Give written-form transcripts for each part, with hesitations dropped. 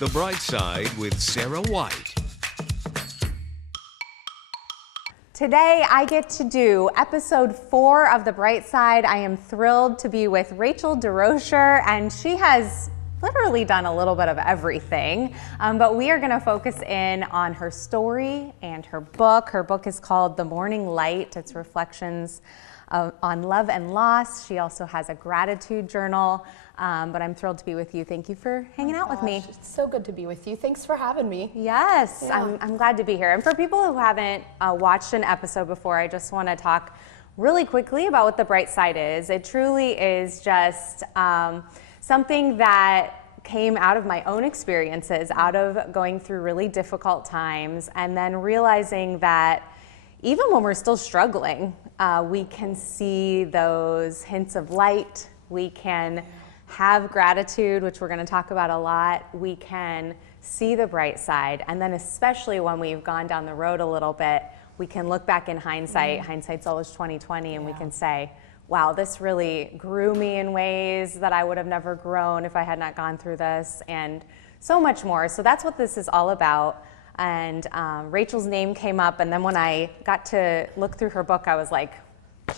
The Bright Side with Sarah White. Today I get to do episode 4 of The Bright Side. I am thrilled to be with Rachel DesRochers, and she has literally done a little bit of everything, but we are going to focus in on her story and her book. Her book is called The Morning Light. It's reflections on love and loss. She also has a gratitude journal, but I'm thrilled to be with you. Thank you for hanging out with me. It's so good to be with you. Thanks for having me. Yes, yeah. I'm glad to be here. And for people who haven't watched an episode before, I just want to talk really quickly about what The Bright Side is. It truly is just something that came out of my own experiences, out of going through really difficult times, and then realizing that even when we're still struggling, we can see those hints of light. We can have gratitude, which we're going to talk about a lot. We can see the bright side. And then especially when we've gone down the road a little bit, we can look back in hindsight. Hindsight's always 20/20, and we can say, wow, this really grew me in ways that I would have never grown if I had not gone through this, and so much more. So that's what this is all about. And Rachel's name came up, and then when I got to look through her book, I was like,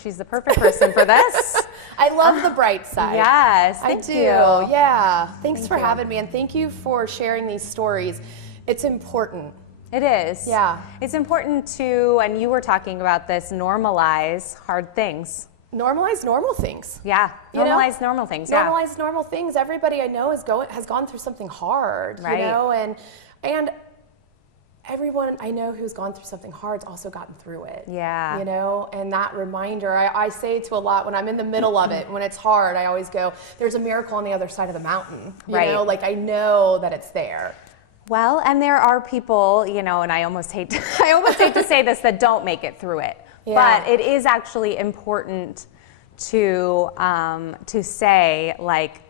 she's the perfect person for this. I love The Bright Side. Yes, thank you. you. Yeah, thanks for having me, and thank you for sharing these stories. It's important. It is. Yeah. It's important to, and you were talking about this, normalize hard things. Normalize normal things. Yeah, normalize normal things. Yeah. Normalize normal things. Everybody I know has gone through something hard, right. You know, and everyone I know who's gone through something hard has also gotten through it. Yeah. You know, and that reminder, I say to a lot when I'm in the middle of it, when it's hard, I always go, there's a miracle on the other side of the mountain. You know, like I know that it's there. Well, and there are people, you know, and I almost hate to say this, that don't make it through it. Yeah. But it is actually important to say, like,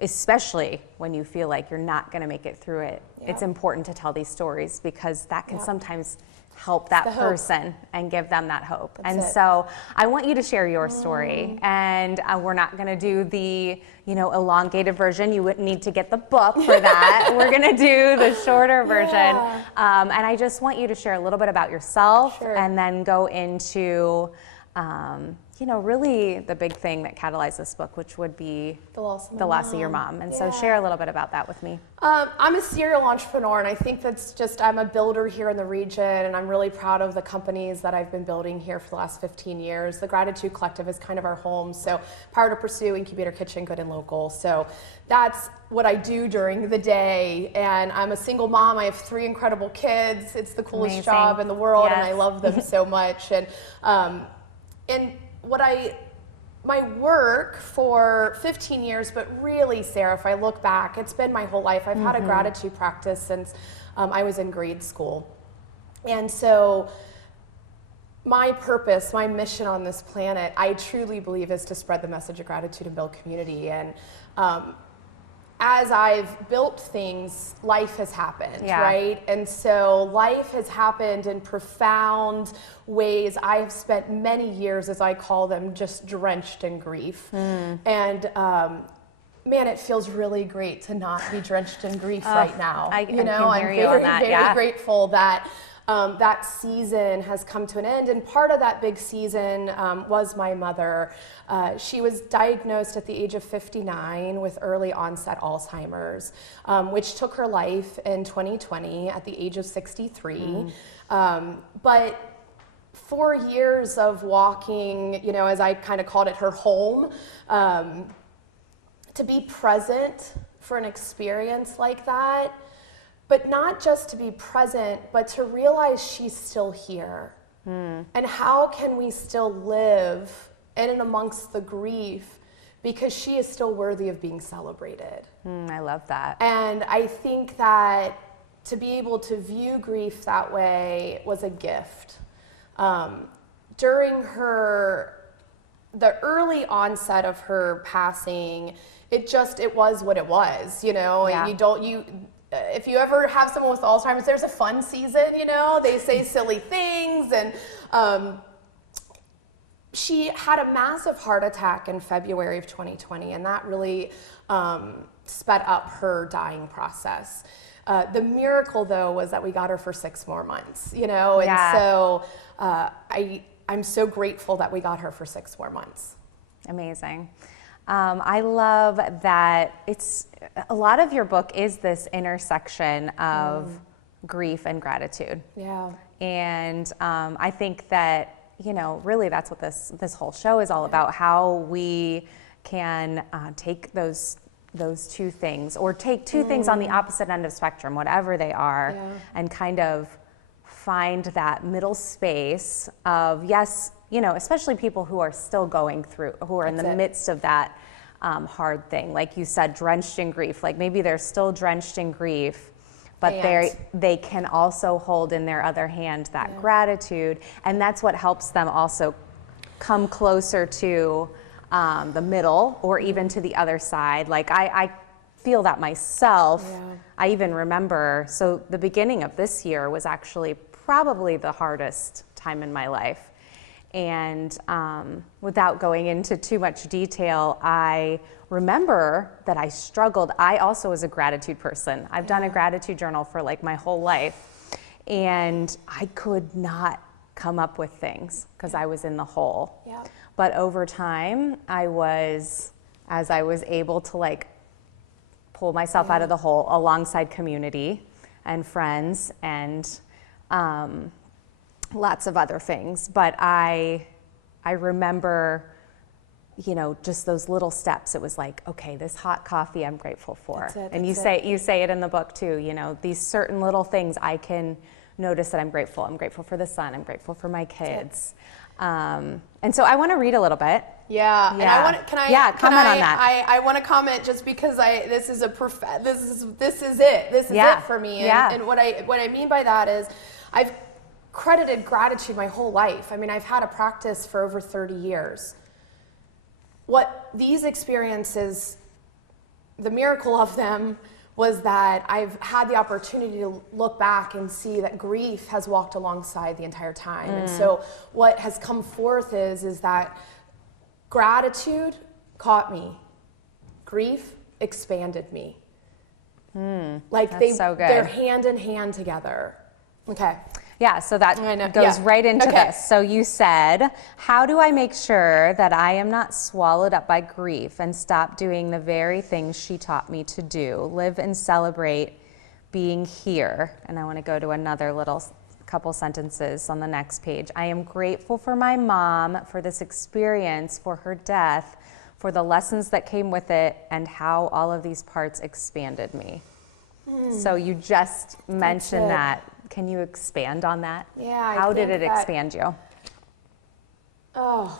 especially when you feel like you're not going to make it through it, it's important to tell these stories, because that can sometimes help that person and give them that hope. So I want you to share your story, and we're not going to do the, you know, elongated version. You would need to get the book for that. We're going to do the shorter version. And I just want you to share a little bit about yourself, and then go into you know, really the big thing that catalyzed this book, which would be the loss of your mom. And so share a little bit about that with me. I'm a serial entrepreneur, and I think that's just, I'm a builder here in the region, and I'm really proud of the companies that I've been building here for the last 15 years. The Gratitude Collective is kind of our home, so Power to Pursue, Incubator Kitchen, Good and Local. So that's what I do during the day, and I'm a single mom. I have 3 incredible kids. It's the coolest job in the world, and I love them so much. And my work for 15 years, but really, Sarah, if I look back, it's been my whole life. I've had a gratitude practice since I was in grade school. And so my purpose, my mission on this planet, I truly believe, is to spread the message of gratitude and build community. And as I've built things, life has happened, right? And so life has happened in profound ways. I have spent many years, as I call them, just drenched in grief. And man, it feels really great to not be drenched in grief right now. I'm very grateful that that season has come to an end, and part of that big season was my mother. She was diagnosed at the age of 59 with early onset Alzheimer's, which took her life in 2020 at the age of 63. But 4 years of walking, you know, as I kind of called it, her home, to be present for an experience like that, but not just to be present, but to realize she's still here. And how can we still live in and amongst the grief, because she is still worthy of being celebrated. I love that. And I think that to be able to view grief that way was a gift. During the early onset of her passing, it was what it was, you know. If you ever have someone with Alzheimer's, there's a fun season, you know. They say silly things, and she had a massive heart attack in February of 2020, and that really sped up her dying process. The miracle, though, was that we got her for 6 more months, and so I'm so grateful that we got her for 6 more months. Amazing. I love that a lot of your book is this intersection of grief and gratitude. Yeah. And I think that, really that's what this whole show is all about, how we can take those two things, or take two things on the opposite end of spectrum, whatever they are, and kind of find that middle space of, yes, especially people who are still going through, who are in the midst of that hard thing. Like you said, drenched in grief. Like maybe they're still drenched in grief, but they can also hold in their other hand that gratitude. And that's what helps them also come closer to the middle, or even to the other side. Like I feel that myself. I even remember, so the beginning of this year was actually probably the hardest time in my life. And without going into too much detail, I remember that I struggled. I also was a gratitude person. I've done a gratitude journal for like my whole life. And I could not come up with things because I was in the hole. But over time, as I was able to like pull myself out of the hole alongside community and friends and lots of other things. But I remember, just those little steps. It was like, okay, this hot coffee I'm grateful for. And you say it in the book too, these certain little things I can notice that I'm grateful. I'm grateful for the sun. I'm grateful for my kids. And so I want to read a little bit. Yeah. And I want to, comment on that. I want to comment just because this is it for me. And what I mean by that is I've credited gratitude my whole life. I mean, I've had a practice for over 30 years. What these experiences, the miracle of them, was that I've had the opportunity to look back and see that grief has walked alongside the entire time. And so what has come forth is that gratitude caught me. Grief expanded me. Like they're hand in hand together. Okay. Yeah, so that goes right into this. So you said, how do I make sure that I am not swallowed up by grief and stop doing the very things she taught me to do? Live and celebrate being here. And I want to go to another little couple sentences on the next page. I am grateful for my mom, for this experience, for her death, for the lessons that came with it, and how all of these parts expanded me. So you just mentioned that. Can you expand on that? Yeah. How did it expand you? Oh.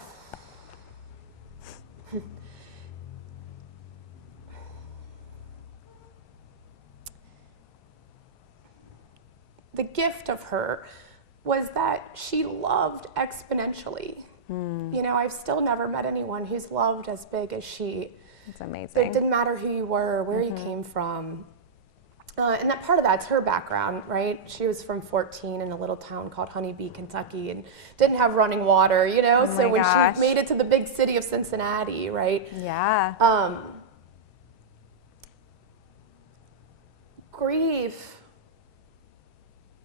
The gift of her was that she loved exponentially. I've still never met anyone who's loved as big as she. It's amazing. It didn't matter who you were, where you came from. And that part of that's her background, right? She was from 14 in a little town called Honeybee, Kentucky, and didn't have running water, so when she made it to the big city of Cincinnati, right? Yeah. Grief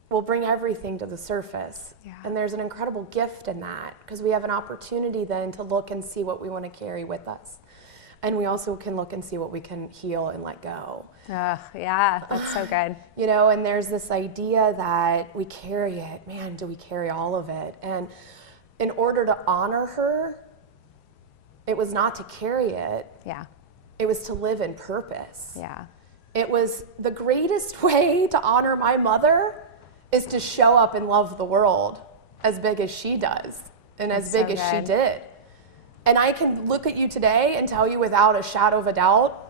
will bring everything to the surface. And there's an incredible gift in that, because we have an opportunity then to look and see what we want to carry with us. And we also can look and see what we can heal and let go. Yeah, that's so good. And there's this idea that we carry it. Man, do we carry all of it? And in order to honor her, it was not to carry it. Yeah. It was to live in purpose. Yeah. It was the greatest way to honor my mother is to show up and love the world as big as she does and as big as she did. And I can look at you today and tell you without a shadow of a doubt,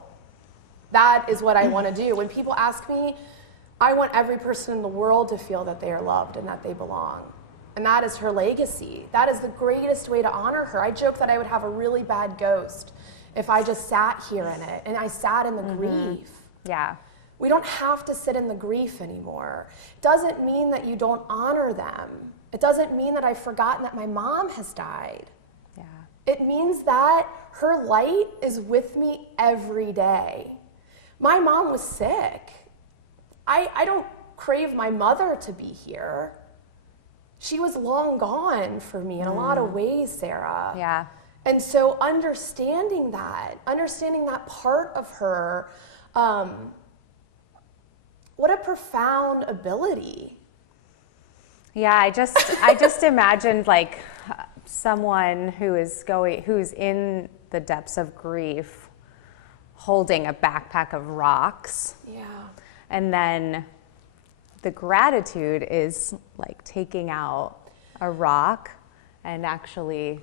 that is what I want to do. When people ask me, I want every person in the world to feel that they are loved and that they belong. And that is her legacy. That is the greatest way to honor her. I joke that I would have a really bad ghost if I just sat here in it and I sat in the grief. Yeah. We don't have to sit in the grief anymore. It doesn't mean that you don't honor them. It doesn't mean that I've forgotten that my mom has died. It means that her light is with me every day. My mom was sick. I don't crave my mother to be here. She was long gone for me in a lot of ways, Sarah. Yeah. And so understanding that part of her, what a profound ability. Yeah, I just imagined like someone who's in the depths of grief holding a backpack of rocks. Yeah. And then the gratitude is like taking out a rock and actually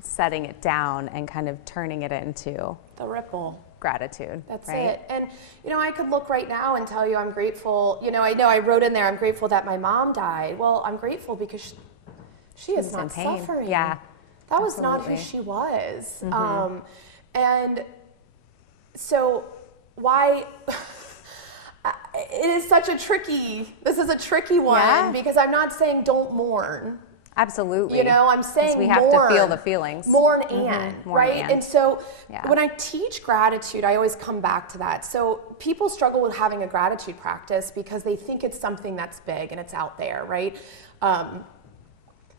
setting it down and kind of turning it into The ripple. gratitude. That's right? it. And, I could look right now and tell you I'm grateful. I know I wrote in there, I'm grateful that my mom died. Well, I'm grateful because she is not in pain. suffering. Yeah. That was not who Absolutely. she was. And so why... this is a tricky one Yeah. because I'm not saying don't mourn. Absolutely. I'm saying we have mourn, to feel the feelings. Mourn and, Mourn right? and. And so Yeah. when I teach gratitude, I always come back to that. So people struggle with having a gratitude practice because they think it's something that's big and it's out there, right?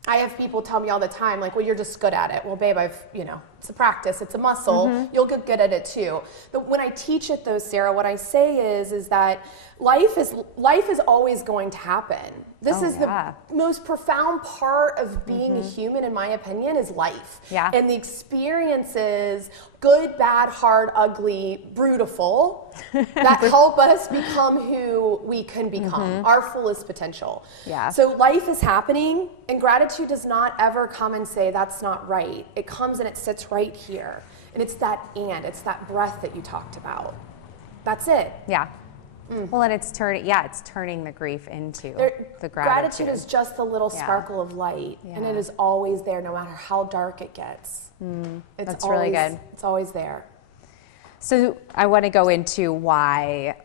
I have people tell me all the time, like, well, you're just good at it. Well, babe, it's a practice, it's a muscle. You'll get good at it too. But when I teach it though, Sarah, what I say is that life is always going to happen. This is the most profound part of being a human, in my opinion, is life. Yeah. And the experiences, good, bad, hard, ugly, brutal, that help us become who we can become, our fullest potential. Yeah. So life is happening, and gratitude does not ever come and say, that's not right. It comes and it sits right here. And it's that breath that you talked about. That's it. Yeah. Well, and it's turning the grief into the gratitude. Gratitude is just the little sparkle of light, and it is always there no matter how dark it gets. That's really good. It's always there. So I want to go into why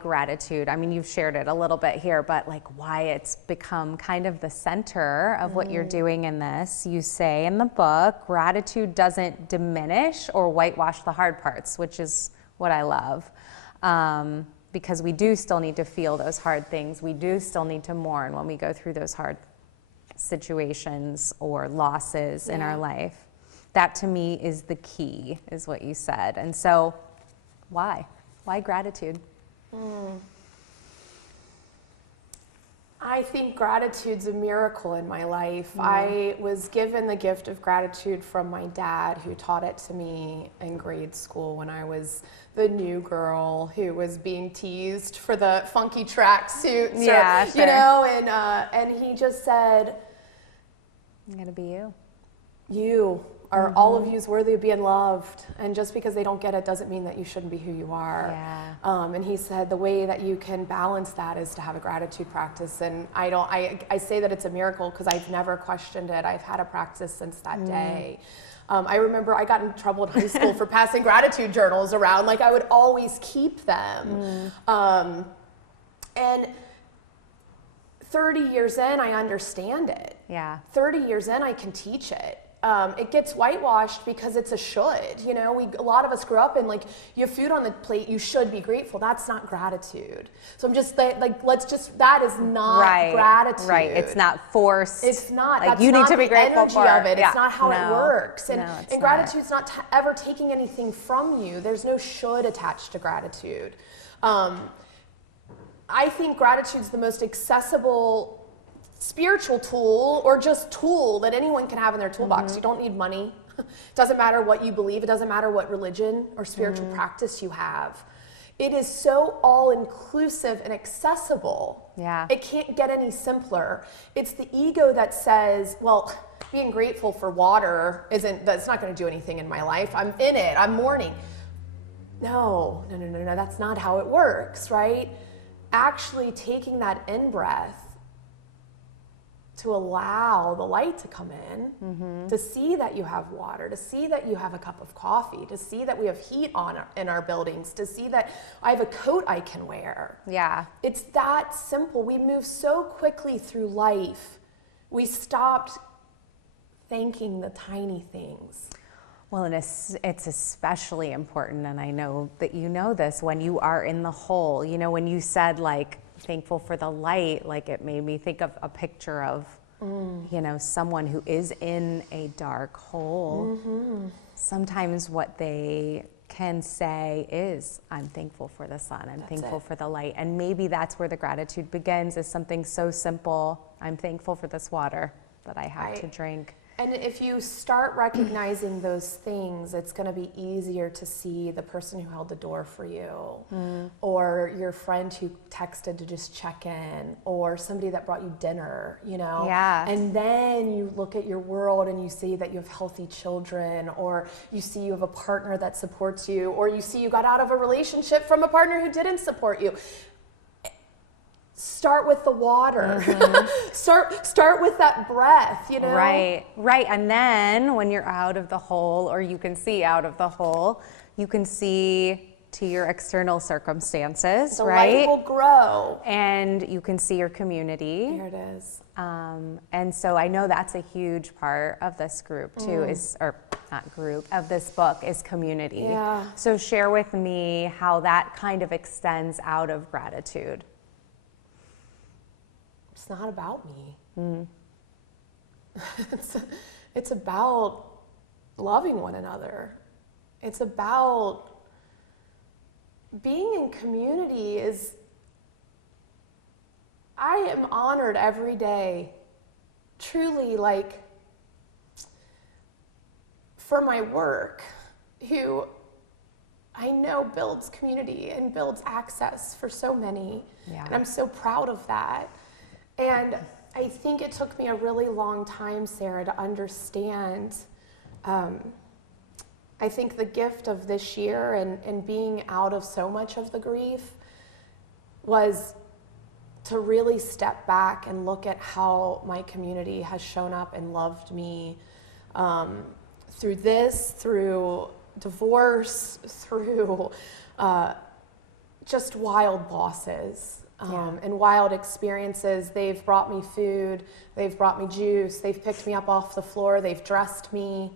gratitude. I mean, you've shared it a little bit here, but like why it's become kind of the center of what you're doing in this. You say in the book, gratitude doesn't diminish or whitewash the hard parts, which is what I love. Because we do still need to feel those hard things. We do still need to mourn when we go through those hard situations or losses in our life. That to me is the key, is what you said. And so why? Why gratitude? I think gratitude's a miracle in my life. I was given the gift of gratitude from my dad, who taught it to me in grade school when I was the new girl who was being teased for the funky tracksuits. Yeah, or, sure. And he just said, You gotta be you. you are all of you's worthy of being loved, and just because they don't get it doesn't mean that you shouldn't be who you are. Yeah. And he said the way that you can balance that is to have a gratitude practice. And I say that it's a miracle because I've never questioned it. I've had a practice since that day. I remember I got in trouble in high school for passing gratitude journals around. Like, I would always keep them. And 30 years in, I understand it. Yeah. 30 years in, I can teach it. It gets whitewashed because it's a should. A lot of us grew up in, like, you have food on the plate, you should be grateful. That's not gratitude. So I'm just that is not gratitude. Right. It's not forced. It's not. Like, That's you need not to be the grateful energy for of it. Yeah. It's not how it works. And, it's and gratitude's not ever taking anything from you. There's no should attached to gratitude. I think gratitude's the most accessible spiritual tool, or just tool, that anyone can have in their toolbox. You don't need money. It doesn't matter what you believe. It doesn't matter what religion or spiritual practice you have. It is so all-inclusive and accessible. Yeah. It can't get any simpler. It's the ego that says, well, being grateful for water that's not going to do anything in my life. I'm in it. I'm mourning. No. That's not how it works, right? Actually taking that in-breath to allow the light to come in, to see that you have water, to see that you have a cup of coffee, to see that we have heat in our buildings, to see that I have a coat I can wear. Yeah. It's that simple. We move so quickly through life. We stopped thanking the tiny things. Well, and it's especially important, and I know that you know this, when you are in the hole. You know, when you said, like, thankful for the light, like, it made me think of a picture of, you know, someone who is in a dark hole. Sometimes what they can say is, I'm thankful for the sun, I'm thankful for the light. And maybe that's where the gratitude begins, is something so simple. I'm thankful for this water that I have to drink. And if you start recognizing those things, it's going to be easier to see the person who held the door for you, or your friend who texted to just check in, or somebody that brought you dinner, you know? Yeah. And then you look at your world and you see that you have healthy children, or you see you have a partner that supports you, or you see you got out of a relationship from a partner who didn't support you. Start with the water. Start with that breath, you know? Right. And then when you're out of the hole, or you can see out of the hole, you can see to your external circumstances, The right? light will grow. And you can see your community. Here it is. And so I know that's a huge part of this group too, of this book, is community. Yeah. So share with me how that kind of extends out of gratitude. It's not about me. It's about loving one another. It's about being in community. I am honored every day, truly, like, for my work, who I know builds community and builds access for so many. Yeah. And I'm so proud of that. And I think it took me a really long time, Sarah, to understand. I think the gift of this year and being out of so much of the grief was to really step back and look at how my community has shown up and loved me through this, through divorce, through just wild losses. And wild experiences. They've brought me food, they've brought me juice, they've picked me up off the floor, they've dressed me.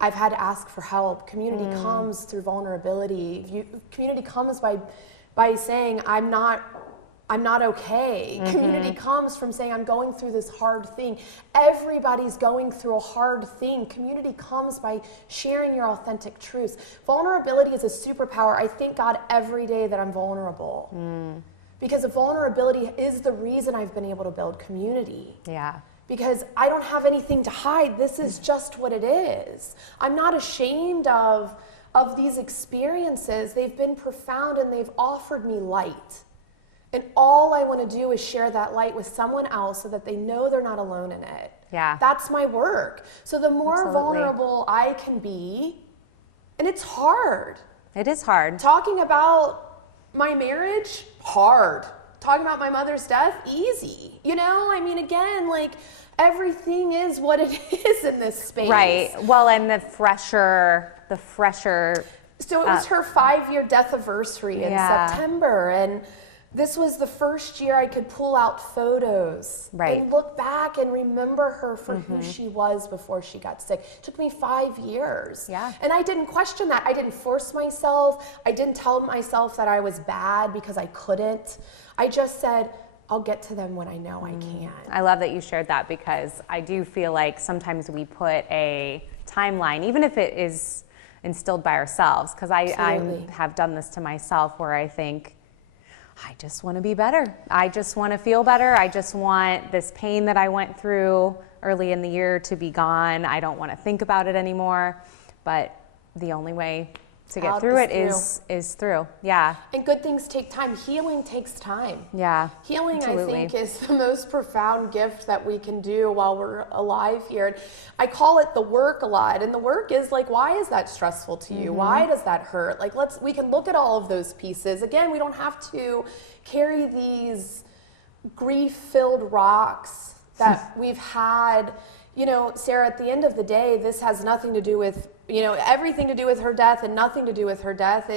I've had to ask for help. Community comes through vulnerability. Community comes by saying, I'm not okay. Community comes from saying, I'm going through this hard thing. Everybody's going through a hard thing. Community comes by sharing your authentic truths. Vulnerability is a superpower. I thank God every day that I'm vulnerable. Because vulnerability is the reason I've been able to build community. Yeah. Because I don't have anything to hide. This is just what it is. I'm not ashamed of these experiences. They've been profound and they've offered me light. And all I want to do is share that light with someone else so that they know they're not alone in it. Yeah. That's my work. So the more vulnerable I can be, and it's hard. It is hard. Talking about my marriage, hard. Talking about my mother's death, easy. You know, I mean, again, like, everything is what it is in this space. Right. Well, and the fresher. So it was her 5-year death anniversary in September, and this was the first year I could pull out photos and look back and remember her for who she was before she got sick. It took me 5 years. Yeah. And I didn't question that. I didn't force myself. I didn't tell myself that I was bad because I couldn't. I just said, I'll get to them when I know I can. I love that you shared that, because I do feel like sometimes we put a timeline, even if it is instilled by ourselves, because I have done this to myself, where I think, I just want to be better. I just want to feel better. I just want this pain that I went through early in the year to be gone. I don't want to think about it anymore. But the only way to get through it is through. Yeah. And good things take time. Healing takes time. Yeah. Healing, absolutely. I think, is the most profound gift that we can do while we're alive here. And I call it the work a lot. And the work is like, why is that stressful to you? Why does that hurt? Like, we can look at all of those pieces. Again, we don't have to carry these grief-filled rocks that we've had. You know, Sarah, at the end of the day, this has nothing to do with, everything to do with her death and nothing to do with her death.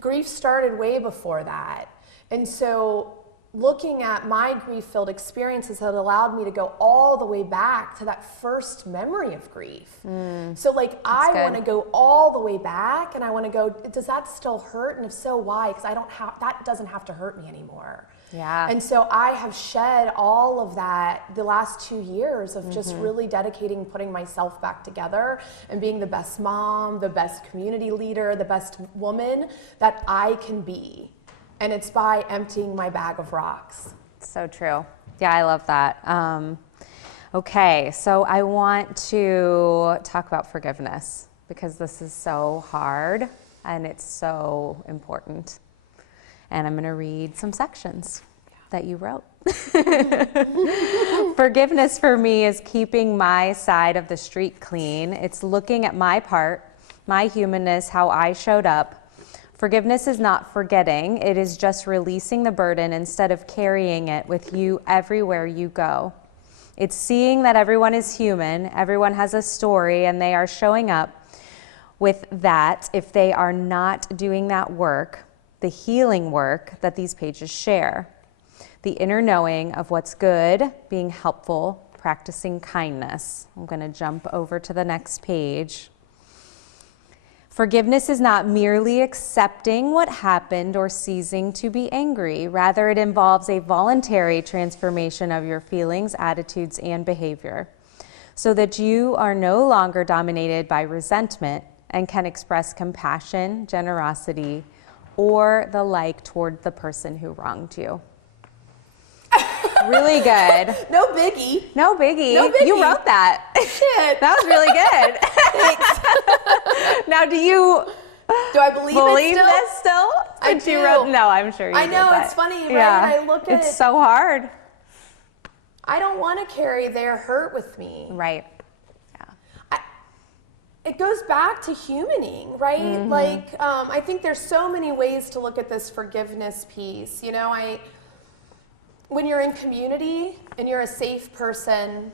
Grief started way before that. And so looking at my grief-filled experiences had allowed me to go all the way back to that first memory of grief. So like I want to go all the way back, and I want to go, does that still hurt? And if so, why? Because that doesn't have to hurt me anymore. Yeah. And so I have shed all of that the last 2 years of just really dedicating putting myself back together and being the best mom, the best community leader, the best woman that I can be. And it's by emptying my bag of rocks. So true. Yeah, I love that. Okay, so I want to talk about forgiveness because this is so hard and it's so important. And I'm going to read some sections that you wrote. Forgiveness for me is keeping my side of the street clean. It's looking at my part, my humanness, how I showed up. Forgiveness is not forgetting. It is just releasing the burden instead of carrying it with you everywhere you go. It's seeing that everyone is human, everyone has a story, and they are showing up with that if they are not doing that work, the healing work that these pages share. The inner knowing of what's good, being helpful, practicing kindness. I'm going to jump over to the next page. Forgiveness is not merely accepting what happened or ceasing to be angry. Rather, it involves a voluntary transformation of your feelings, attitudes, and behavior so that you are no longer dominated by resentment and can express compassion, generosity, or the like toward the person who wronged you. Really good. No biggie. No biggie. No biggie. You wrote that. Shit. That was really good. Thanks. Now, do I believe it still? this still? I Since you do. wrote, no, I'm sure you I know, did, it's funny, right? Yeah. And I look at it's it. so hard. I don't want to carry their hurt with me. Right. Yeah. It goes back to humaning, right? Like, I think there's so many ways to look at this forgiveness piece. You know, when you're in community and you're a safe person,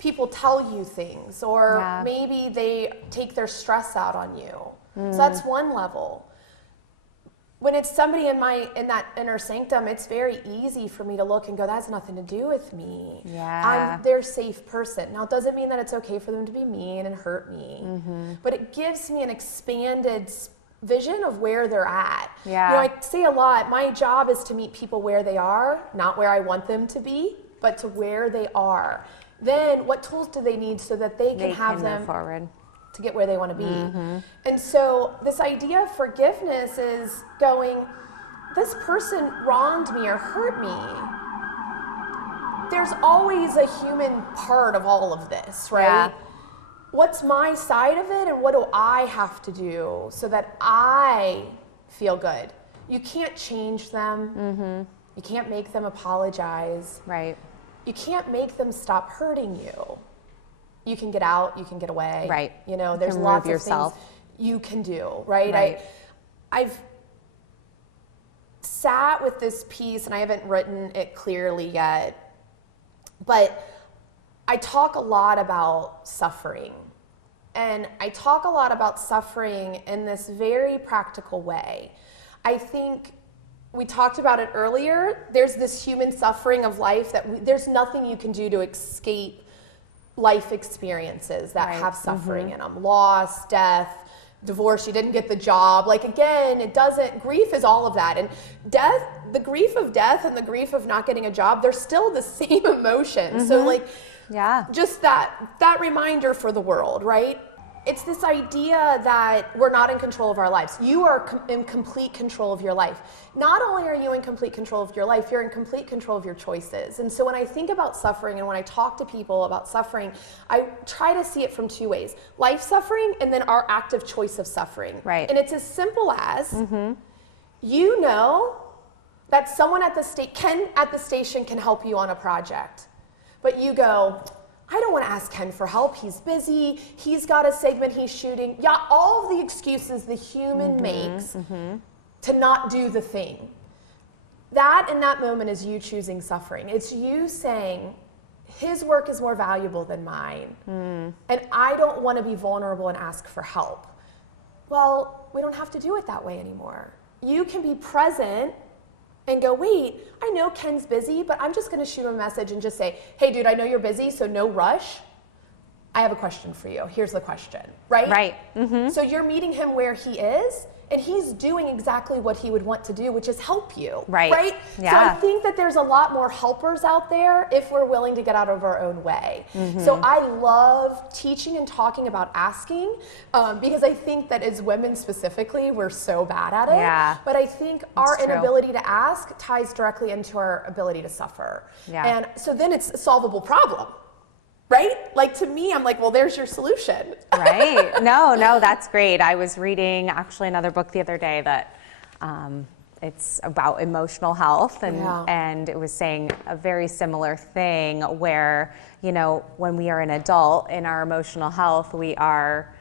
people tell you things, or maybe they take their stress out on you. So that's one level. When it's somebody in that inner sanctum, it's very easy for me to look and go, that has nothing to do with me. Yeah. I'm their safe person. Now, it doesn't mean that it's okay for them to be mean and hurt me, but it gives me an expanded vision of where they're at. Yeah. You know, I say a lot, my job is to meet people where they are, not where I want them to be, but to where they are. Then what tools do they need so that they can have them move forward to get where they want to be? And so this idea of forgiveness is going, this person wronged me or hurt me. There's always a human part of all of this, right? Yeah. What's my side of it, and what do I have to do so that I feel good? You can't change them. You can't make them apologize. Right. You can't make them stop hurting you. You can get out, you can get away. Right. You know, You there's can lots remove of yourself. things you can do, right? Right. I've sat with this piece, and I haven't written it clearly yet, but I talk a lot about suffering. And I talk a lot about suffering in this very practical way. I think we talked about it earlier. There's this human suffering of life that there's nothing you can do to escape life experiences that have suffering in them. Loss, death, divorce, you didn't get the job. Like, again, grief is all of that. And death, the grief of death and the grief of not getting a job, they're still the same emotion. So like, just that reminder for the world, right? It's this idea that we're not in control of our lives. You are in complete control of your life. Not only are you in complete control of your life, you're in complete control of your choices. And so when I think about suffering and when I talk to people about suffering, I try to see it from two ways. Life suffering and then our active choice of suffering. Right. And it's as simple as, you know that someone at the station can help you on a project. But you go, I don't want to ask Ken for help. He's busy. He's got a segment he's shooting. Yeah, all of the excuses the human makes to not do the thing. That in that moment is you choosing suffering. It's you saying, his work is more valuable than mine. And I don't want to be vulnerable and ask for help. Well, we don't have to do it that way anymore. You can be present and go, wait, I know Ken's busy, but I'm just going to shoot him a message and just say, hey, dude, I know you're busy, so no rush. I have a question for you. Here's the question, right? Right. So you're meeting him where he is, and he's doing exactly what he would want to do, which is help you. Right. Yeah. So I think that there's a lot more helpers out there if we're willing to get out of our own way. So I love teaching and talking about asking, because I think that as women specifically, we're so bad at it. Yeah. But I think our true. inability to ask ties directly into our ability to suffer. Yeah. And so then it's a solvable problem. Right? Like, to me, I'm like, well, there's your solution. Right. No, that's great. I was reading actually another book the other day that it's about emotional health, and it was saying a very similar thing where, you know, when we are an adult in our emotional health, we are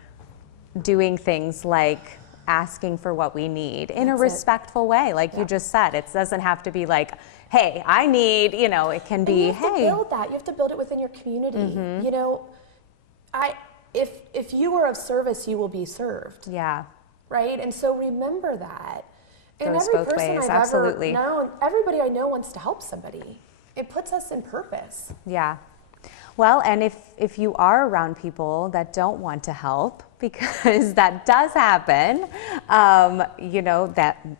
doing things like asking for what we need in a respectful way. Like you just said, it doesn't have to be like, hey, I need, you know, it can be, you have to build that. You have to build it within your community. You know, if you are of service, you will be served. Yeah. Right? And so remember that. And Goes every both person ways, I've absolutely. ever known, everybody I know wants to help somebody. It puts us in purpose. Yeah. Well, and if you are around people that don't want to help, because that does happen, you know, that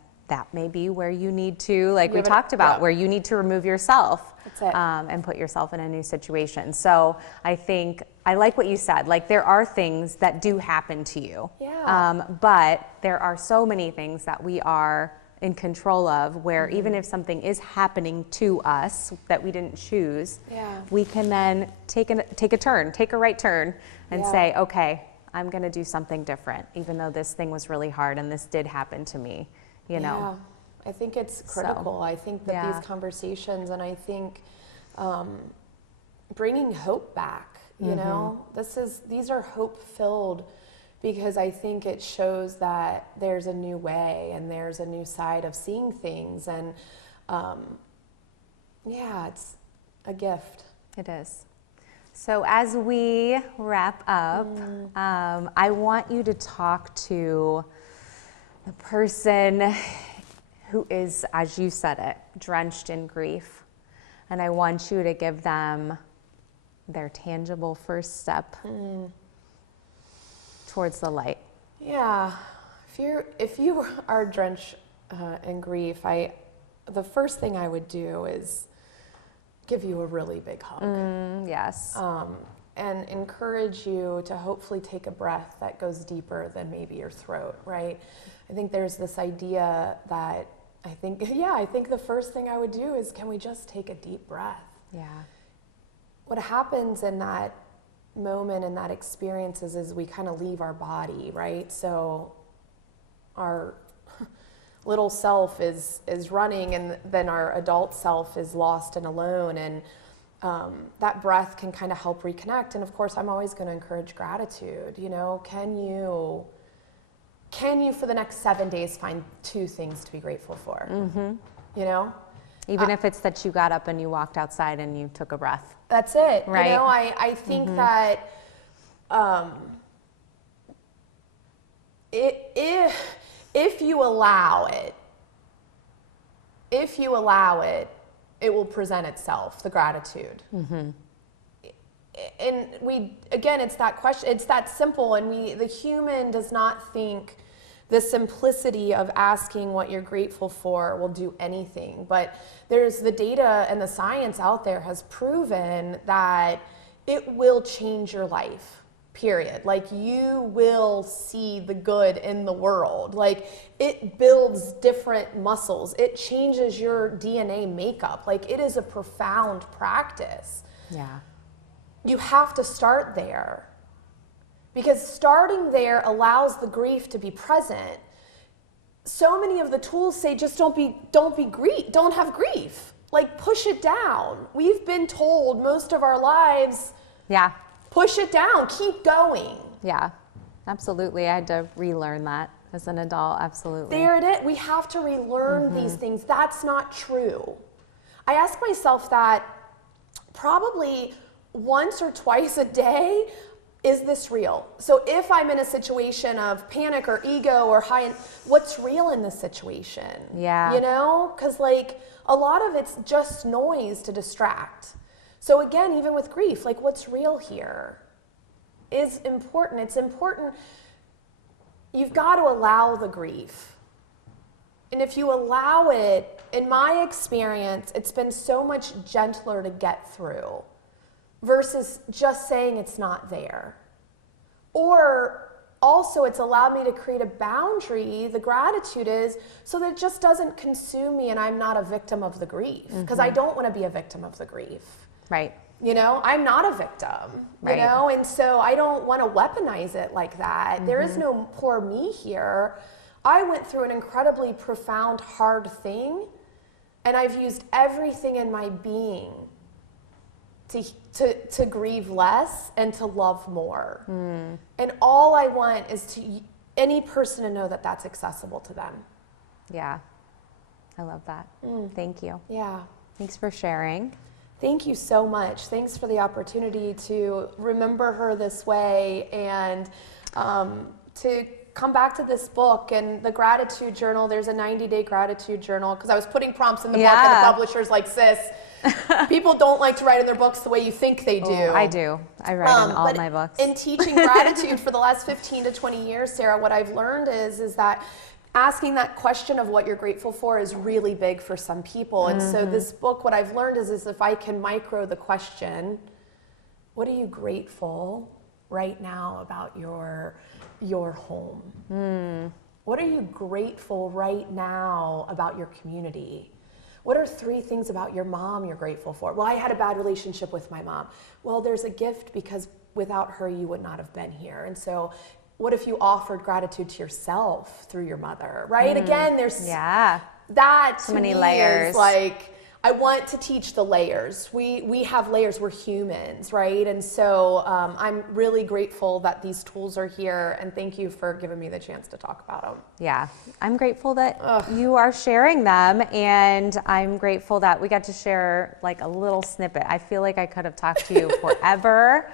may be where you need to, like we talked about, where you need to remove yourself and put yourself in a new situation. So I think, I like what you said, like there are things that do happen to you, but there are so many things that we are in control of, where even if something is happening to us that we didn't choose, we can then take a right turn and say, okay, I'm going to do something different, even though this thing was really hard and this did happen to me. You know. I think it's critical. I think that these conversations, and I think bringing hope back, you know, these are hope-filled, because I think it shows that there's a new way and there's a new side of seeing things, and it's a gift. It is. So as we wrap up, I want you to talk to the person who is, as you said it, drenched in grief. And I want you to give them their tangible first step towards the light. Yeah. If you are drenched in grief, the first thing I would do is give you a really big hug. Yes. And encourage you to hopefully take a breath that goes deeper than maybe your throat, right? I think there's this idea that I think the first thing I would do is, can we just take a deep breath? Yeah. What happens in that moment and that experience is we kind of leave our body, right? So our little self is running, and then our adult self is lost and alone, and that breath can kind of help reconnect. And of course, I'm always going to encourage gratitude. You know, can you for the next 7 days find 2 things to be grateful for? You know, even if it's that you got up and you walked outside and you took a breath. That's it. Right. You know, I think that if you allow it, it will present itself, the gratitude. And it's that question, it's that simple, and the human does not think the simplicity of asking what you're grateful for will do anything. But there's the data and the science out there has proven that it will change your life, period. Like, you will see the good in the world. Like, it builds different muscles. It changes your DNA makeup. Like, it is a profound practice. Yeah. You have to start there, because starting there allows the grief to be present. So many of the tools say just don't have grief. Like, push it down. We've been told most of our lives, push it down, keep going. Yeah, absolutely. I had to relearn that as an adult, absolutely. There it is. We have to relearn these things. That's not true. I ask myself that probably once or twice a day. is this real? So if I'm in a situation of panic or ego or what's real in this situation? Yeah. You know, because like a lot of it's just noise to distract. So again, even with grief, like what's real here is important. It's important. You've got to allow the grief. And if you allow it, in my experience, it's been so much gentler to get through versus just saying it's not there. Or also it's allowed me to create a boundary, the gratitude is, so that it just doesn't consume me and I'm not a victim of the grief. Because I don't want to be a victim of the grief. Right. You know, I'm not a victim, Right. you know, and so I don't want to weaponize it like that. There is no poor me here. I went through an incredibly profound, hard thing, and I've used everything in my being to grieve less and to love more. And all I want is any person to know that that's accessible to them. Yeah. I love that. Thank you. Yeah. Thanks for sharing. Thank you so much. Thanks for the opportunity to remember her this way and to come back to this book and the gratitude journal. There's a 90-day gratitude journal because I was putting prompts in the book and the publisher's like, sis, people don't like to write in their books the way you think they do. I do. I write in all my books. In teaching gratitude for the last 15 to 20 years, Sarah, what I've learned is that asking that question of what you're grateful for is really big for some people. And so this book, what I've learned is if I can micro the question, what are you grateful right now about your home? What are you grateful right now about your community? What are 3 things about your mom you're grateful for? Well, I had a bad relationship with my mom. Well, there's a gift because without her, you would not have been here. And so what if you offered gratitude to yourself through your mother, right? Again, there's that so many layers. Is like, I want to teach the layers. We have layers, we're humans, right? And so I'm really grateful that these tools are here, and thank you for giving me the chance to talk about them. Yeah, I'm grateful that you are sharing them, and I'm grateful that we got to share like a little snippet. I feel like I could have talked to you forever,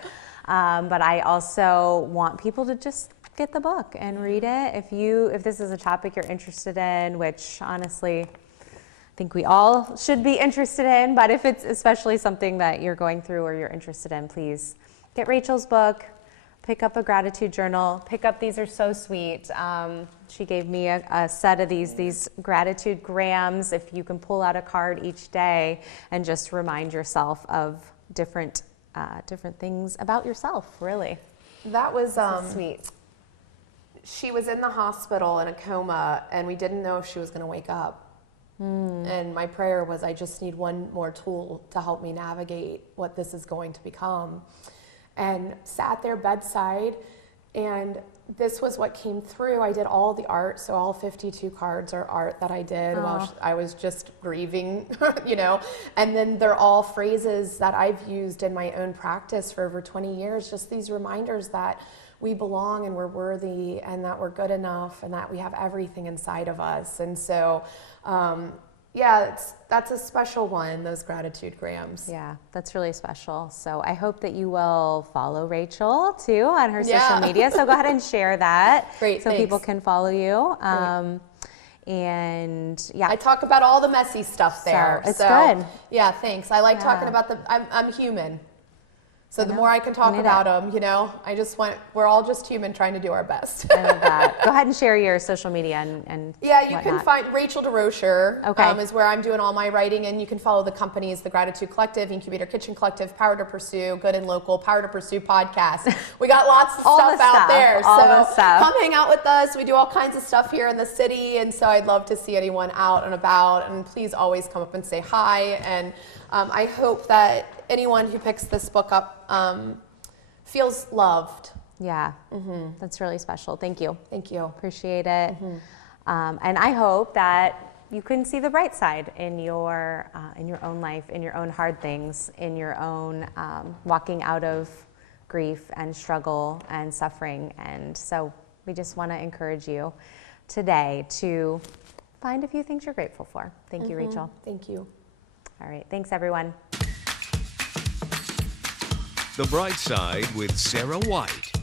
but I also want people to just get the book and read it. If this is a topic you're interested in, which honestly, I think we all should be interested in, but if it's especially something that you're going through or you're interested in, please get Rachel's book, pick up a gratitude journal, pick up, these are so sweet. She gave me a set of these gratitude grams. If you can pull out a card each day and just remind yourself of different things about yourself, really. That was sweet. She was in the hospital in a coma, and we didn't know if she was going to wake up. And my prayer was, I just need one more tool to help me navigate what this is going to become. And sat there bedside, and this was what came through. I did all the art, so all 52 cards are art that I did while I was just grieving, you know. And then they're all phrases that I've used in my own practice for over 20 years, just these reminders that we belong and we're worthy and that we're good enough and that we have everything inside of us. And so, that's a special one, those gratitude grams. Yeah, that's really special. So I hope that you will follow Rachel too on her social media. So go ahead and share that. Great, so thanks. People can follow you. And yeah, I talk about all the messy stuff there. So it's good. Yeah, thanks. I like talking about I'm human. So the more I can talk about them, you know, we're all just human trying to do our best. I love that. Go ahead and share your social media and yeah, you whatnot. can find Rachel DesRochers is where I'm doing all my writing, and you can follow the companies, the Gratitude Collective, Incubator Kitchen Collective, Power to Pursue, Good and Local, Power to Pursue podcast. We got lots of stuff out there. So come hang out with us. We do all kinds of stuff here in the city, and so I'd love to see anyone out and about, and please always come up and say hi. And I hope that anyone who picks this book up feels loved. Yeah, that's really special. Thank you. Thank you. Appreciate it. And I hope that you can see the bright side in your own life, in your own hard things, in your own walking out of grief and struggle and suffering. And so we just want to encourage you today to find a few things you're grateful for. Thank you, Rachel. Thank you. All right. Thanks, everyone. The Bright Side with Sarah White.